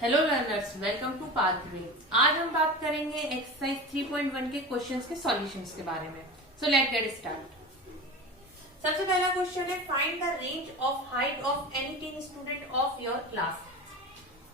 Hello learners, welcome to Pathway. आज हम बात करेंगे एक्सरसाइज 3.1 के क्वेश्चंस के सॉल्यूशंस के बारे में। So let get start. सबसे पहला क्वेश्चन है, find the range of height of any 10 student of your class.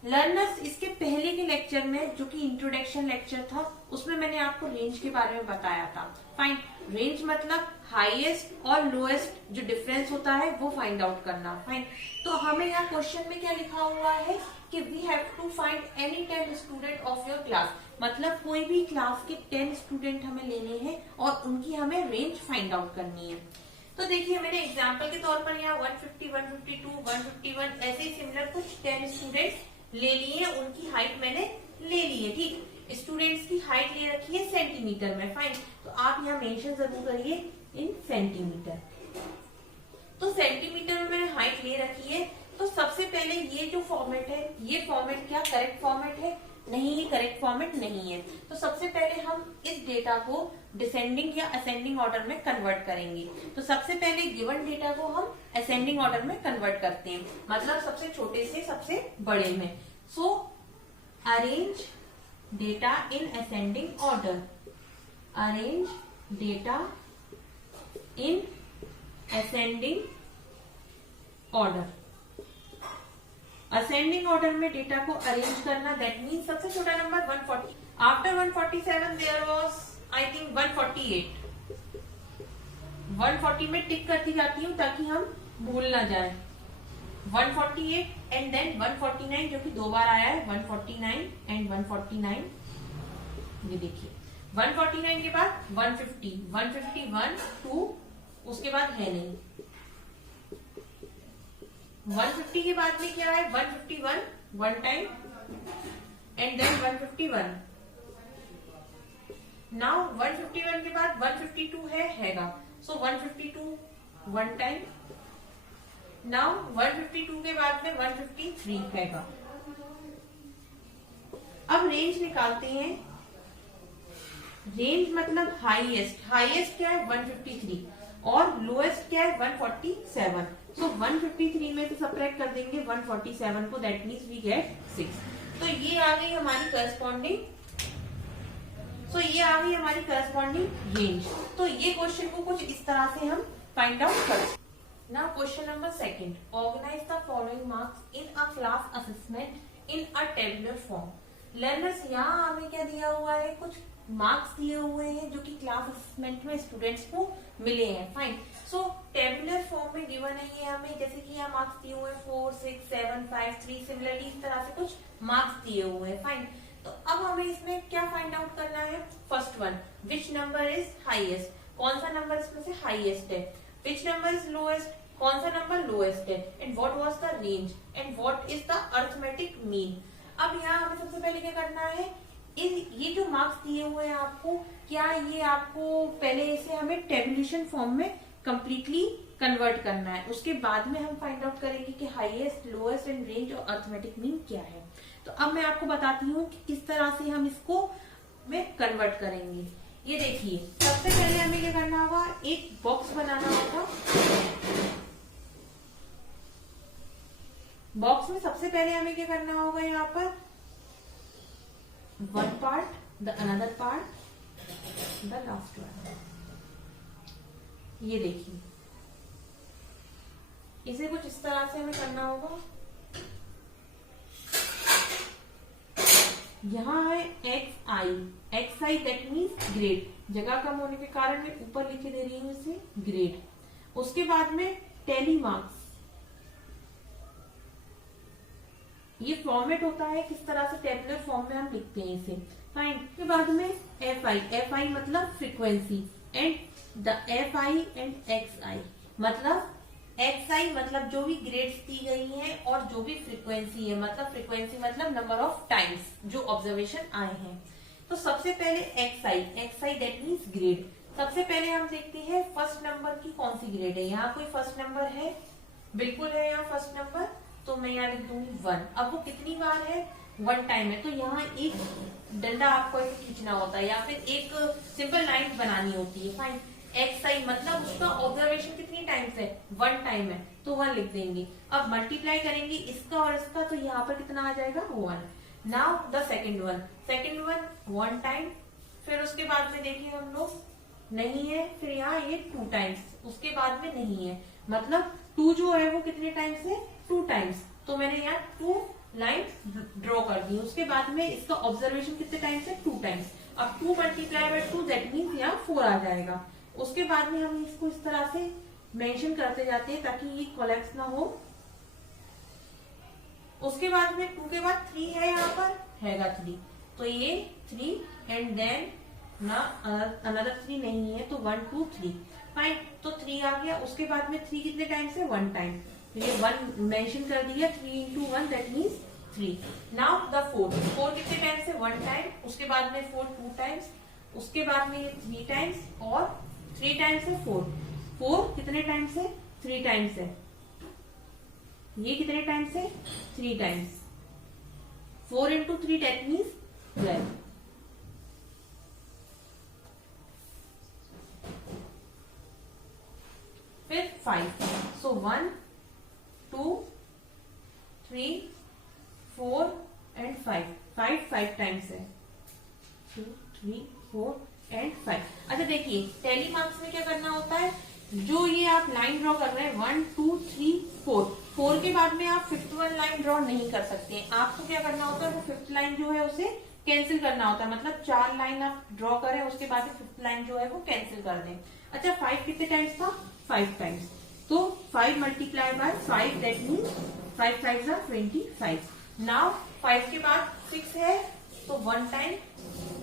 Learners, इसके पहले के लेक्चर में जो कि इंट्रोडक्शन लेक्चर था, उसमें मैंने आपको रेंज के बारे में बताया था। फाइंड रेंज मतलब हाईएस्ट और लोएस्ट जो डिफरेंस होता है वो फाइंड आउट करना। फाइन, तो हमें यहाँ क्वेश्चन में क्या लिखा हुआ है कि we have to find any 10 student of your class, मतलब कोई भी क्लास के 10 स्टूडेंट हमें लेने हैं और उनकी हमें रेंज फाइंड आउट करनी है। तो देखिए, मैंने एग्जांपल के तौर पर यहाँ 150, 152, 151 ऐसे ही सिमिलर कुछ 10 स्टूडेंट्स ले लिए, उनकी हाइट मैंने ले ली है। ठीक, स्टूडेंट्स की हाइट ले रखी है सेंटीमीटर में। फाइन, तो आप यहाँ मेंशन जरूर करिए इन सेंटीमीटर। तो सेंटीमीटर में मैंने हाइट ले रखी है। तो सबसे पहले ये जो फॉर्मेट है, ये फॉर्मेट क्या करेक्ट फॉर्मेट है? नहीं, ये करेक्ट फॉर्मेट नहीं है। तो सबसे पहले हम इस डेटा को डिसेंडिंग या असेंडिंग ऑर्डर में कन्वर्ट करेंगे। तो सबसे पहले गिवन डेटा को हम असेंडिंग ऑर्डर में कन्वर्ट करते हैं, मतलब सबसे छोटे से सबसे बड़े में। So arrange data in ascending order, arrange data in ascending order. Ascending order में डेटा को अरेंज करना, दैट मीन सबसे छोटा number 140, after 147 there was I think 148। 140 में टिक करती जाती हूँ ताकि हम भूल ना जाए। 148 एंड देन 149 जो कि दो बार आया है, 149 एंड 149। ये देखिए 149 के बाद 150, 151, 2, उसके बाद है नहीं। 150 के बाद में क्या है? 151 one time and then 151। Now 151 के बाद 152 हैगा, सो 152 वन टाइम। नाउ 152 के बाद में 153 हैगा। अब रेंज निकालते हैं। रेंज मतलब हाईएस्ट, हाईएस्ट क्या है? 153 और लोएस्ट क्या है? 147। सो 153 में से सबट्रैक्ट कर देंगे 147 को, दैट मीन्स वी गेट 6। तो ये आ गई हमारी करस्पॉन्डिंग, रेंज। तो ये क्वेश्चन को कुछ इस तरह से हम फाइंड आउट कर सकते। Now question number second, organise the following marks in a class assessment in a tabular form. Learners, यहाँ हमें क्या दिया हुआ है? कुछ मार्क्स दिए हुए हैं जो कि क्लास असेसमेंट में स्टूडेंट्स को मिले हैं। फाइन, सो टेबुलर फॉर्म में गिवन है ये हमें, जैसे कि यहाँ मार्क्स दिए हुए हैं 4, 6, 7, 5, 3, सिमिलरली इस तरह से कुछ मार्क्स दिए हुए हैं। फाइन, तो अब हमें इसमें क्या फाइंड आउट करना है? First one, which number is highest, कौन सा नंबर इसमें से हाईएस्ट है। विच नंबर इज लोएस्ट, कौन सा नंबर लोएस्ट है। And what was the range and what is the arithmetic mean. अब यहाँ हमें सबसे पहले क्या करना है? ये जो मार्क्स दिए हुए हैं आपको, क्या ये आपको पहले इसे हमें टेबुलेशन फॉर्म में कंप्लीटली कन्वर्ट करना है, उसके बाद में हम फाइंड आउट करेंगे कि हाईएस्ट, लोएस्ट एंड रेंज और अरिथमेटिक मीन क्या है। तो अब मैं आपको बताती हूँ कि किस तरह से हम इसको में कन्वर्ट करेंगे। ये देखिए, सबसे पहले हमें क्या करना होगा? एक बॉक्स बनाना होगा। बॉक्स में सबसे पहले हमें क्या करना होगा? यहाँ पर one part, the another part, the last one. ये देखिए, इसे कुछ इस तरह से हमें करना होगा। यहाँ है x I that means grade. जगह कम होने के कारण मैं ऊपर लिखे दे रही हूँ इसे ग्रेड। उसके बाद में टैली मार्क्स, ये फॉर्मेट होता है किस तरह से टेबुलर फॉर्म में हम लिखते हैं इसे। फाइन, के बाद में एफ आई मतलब frequency, and the F I and X I मतलब एक्स आई मतलब जो भी ग्रेड्स दी गई हैं और जो भी फ्रीक्वेंसी है, मतलब फ्रीक्वेंसी मतलब नंबर ऑफ टाइम्स जो ऑब्जर्वेशन आए हैं। तो सबसे पहले x I that means grade. सबसे पहले हम देखते हैं फर्स्ट नंबर की कौन सी ग्रेड है। यहाँ कोई फर्स्ट नंबर है? बिल्कुल है यहाँ फर्स्ट नंबर, तो मैं यहाँ लिख दूंगी 1। अब वो कितनी बार है? 1 टाइम है। तो यहाँ एक डंडा आपको ऐसे खींचना होता है या फिर एक सिंपल लाइन बनानी होती है। फाइन, एक्स आई, मतलब उसका ऑब्जर्वेशन कितनी टाइम्स है, 1 टाइम है, तो 1 लिख देंगे। अब मल्टीप्लाई करेंगे इसका और इसका, तो यहाँ पर कितना आ जाएगा, 1। Now the second one 1 time, फिर उसके बाद में देखिए हम लोग नहीं है, फिर यहाँ ये 2 टाइम्स, उसके बाद में नहीं है, मतलब 2 जो है वो कितने टाइम्स है, 2 टाइम्स, तो मैंने यहाँ 2 लाइन ड्रॉ कर दी। उसके बाद में इसका ऑब्जर्वेशन कितने टाइम्स है, 2 टाइम्स। अब 2 मल्टीप्लाई बाय 2 दैट मीन्स यहाँ 4 आ जाएगा। उसके बाद में हम इसको इस तरह से मेंशन करते जाते हैं ताकि ये कोलैप्स ना हो। उसके बाद में 2 के बाद 3 है, यहाँ पर हैगा 3, तो ये 3 एंड देन ना अनदर 3 नहीं है, तो 1 2 3 फाइन, तो 3 आ गया। उसके बाद में 3 कितने टाइम्स है, 1 टाइम, ये 1 मेंशन कर दिया, 3 into 1 that means 3। Now the 4 कितने टाइम्स है, 1 टाइम, उसके बाद में 4 2 टाइम्स, उसके बाद में ये 3 टाइम्स और 3 टाइम्स है 4 कितने टाइम्स है, 3 टाइम्स है, ये कितने टाइम्स है, 3 टाइम्स, 4 इंटू 3 दैट मीन्स 12। फिर 5, सो 1 2 3 4 एंड 5 टाइम्स है, 2 3 4 एंड 5। अच्छा देखिए टैली मार्क्स में क्या करना होता है, जो ये आप लाइन ड्रॉ कर रहे हैं 1 2 3 4 के बाद में आप 5th वन लाइन ड्रॉ नहीं कर सकते। आपको क्या करना होता है, वो 5th लाइन जो है उसे कैंसिल करना होता है, मतलब 4 लाइन आप ड्रॉ करें, उसके बाद 5th लाइन जो है वो कैंसिल कर दें। अच्छा 5 कितने टाइम्स था, 5 टाइम्स, तो 5 multiply by 5 that means 5 5 are 25। Now 5 के बाद 6 है, तो 1 टाइम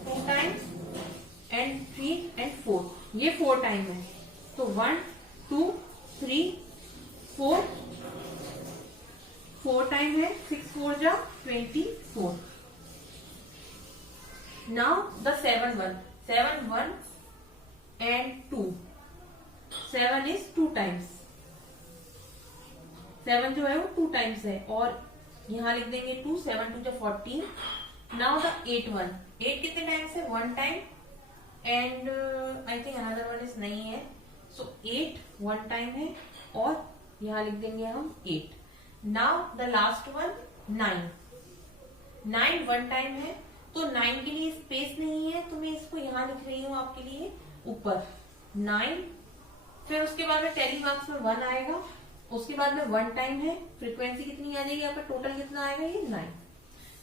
2 टाइम्स एंड 3 एंड 4, ये 4 टाइम है, तो 1 2 3 4 टाइम है, 6 4 जा 24। Now the 7 1 and 2, 7 is 2 times, 7 जो है वो 2 टाइम्स है, और यहाँ लिख देंगे 2 7 2 14। नाउ द 8 कितने टाइम्स है, 1 time and I think another one is नहीं है, सो 8 1 टाइम है, और यहाँ लिख देंगे हम 8। Now the last one 9 1 time है, तो 9 के लिए स्पेस नहीं है, तो मैं इसको यहाँ लिख रही हूँ आपके लिए ऊपर 9। फिर उसके बाद में टैली मार्क्स में 1 आएगा, उसके बाद में 1 टाइम है, फ्रीक्वेंसी कितनी आ जाएगी आपका, टोटल कितना आएगा, ये 9।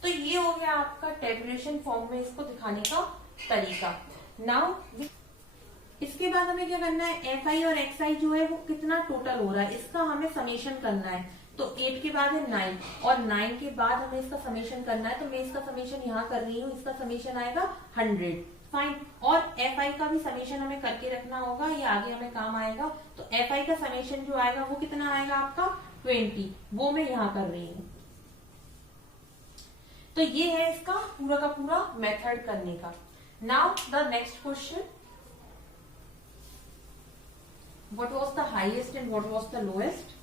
तो ये हो गया आपका टेबुलेशन फॉर्म में इसको दिखाने का तरीका। नाउ इसके बाद हमें क्या करना है, एफ आई और एक्स आई जो है वो कितना टोटल हो रहा है, इसका हमें समेशन करना है। तो 8 के बाद है 9 और 9 के बाद हमें इसका समेशन करना है, तो मैं इसका समेशन यहाँ कर रही हूँ, इसका समेशन आएगा 100 फाइन। और एफ आई का भी समेशन हमें करके रखना होगा, ये आगे हमें काम आएगा। तो एफ आई का समेशन जो आएगा वो कितना आएगा आपका 20, वो मैं यहाँ कर रही हूँ। तो ये है इसका पूरा का पूरा मेथड करने का। Now the next question, what was the highest and what was the lowest?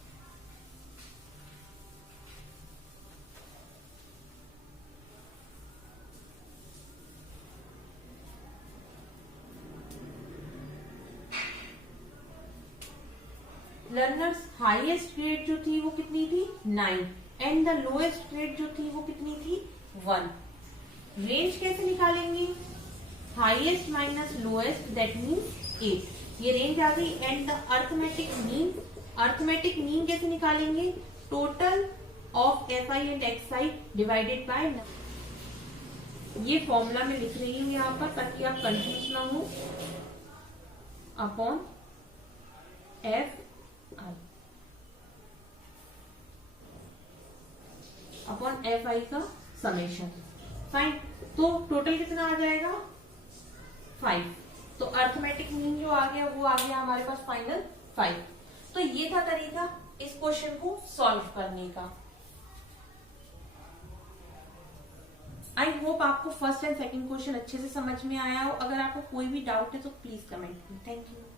Learners highest grade जो थी वो कितनी थी 9 एंड द लोएस्ट ग्रेड जो थी वो कितनी थी 1। रेंज कैसे निकालेंगे, highest minus lowest that means 8, ये रेंज आ गई। एंड द अर्थमेटिक मीन कैसे निकालेंगे, total of F I and X I divided by, ये फॉर्मूला में लिख रही हूँ यहाँ पर ताकि आप कंफ्यूज ना हो, upon F I, upon F I का समेशन फाइन। तो टोटल कितना आ जाएगा 5, तो अर्थमेटिक मीन जो आ गया वो आ गया हमारे पास फाइनल 5। तो ये था तरीका इस क्वेश्चन को सॉल्व करने का। आई होप आपको फर्स्ट एंड सेकंड क्वेश्चन अच्छे से समझ में आया हो। अगर आपको कोई भी डाउट है तो प्लीज कमेंट। Thank you.